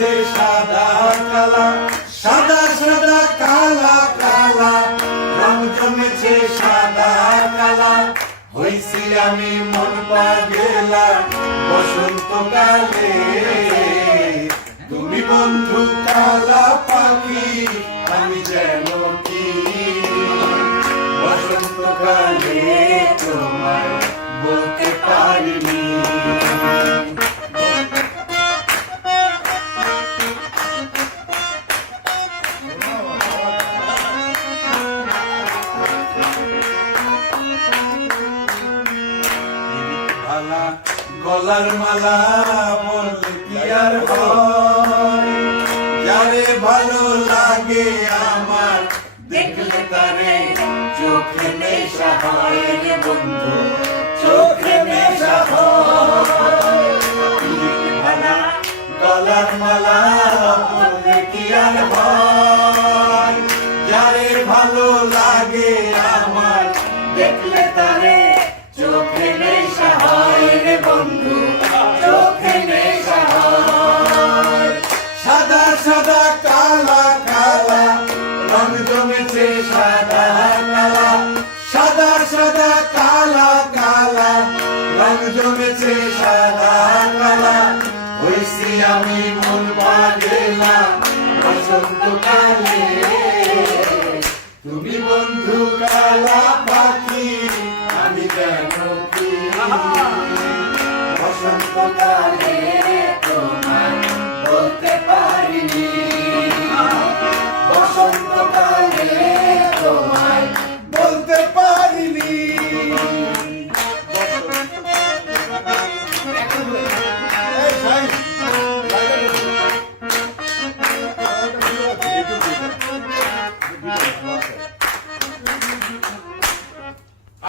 জমেছে সাদা কালা, সাদা সাদা কালা কালা, রং জমেছে সাদা কালা। হইছি আমি মন পাগেলা বসন্তকালে, তুমি বন্ধু কালা পাখি আমি যেন কি বসন্তকালে তোমায় বলতে পারিনি। গলার মালা বললে কি আর হয়, যারে ভালো লাগে আমার দেখলে তারে চোখে নেশা হয় রে বন্ধু, চোখে নেশা হয়। ভালা গলার মালা বললে কি আর হয়, যারে ভালো লাগে আমার দেখলে তারে চোখে নেশা হয় রে বন্ধু, চোখে নেশা হয়। সাদা সাদা কালা কালা, রং জমেছে সাদা কালা, সাদা সাদা কালা কালা, রং জমেছে সাদা কালা। হইছি আমি মন পাগেলা বসন্তকালে, তুমি বন্ধু কালা পাখি আমি যেন কি বসন্তকালে।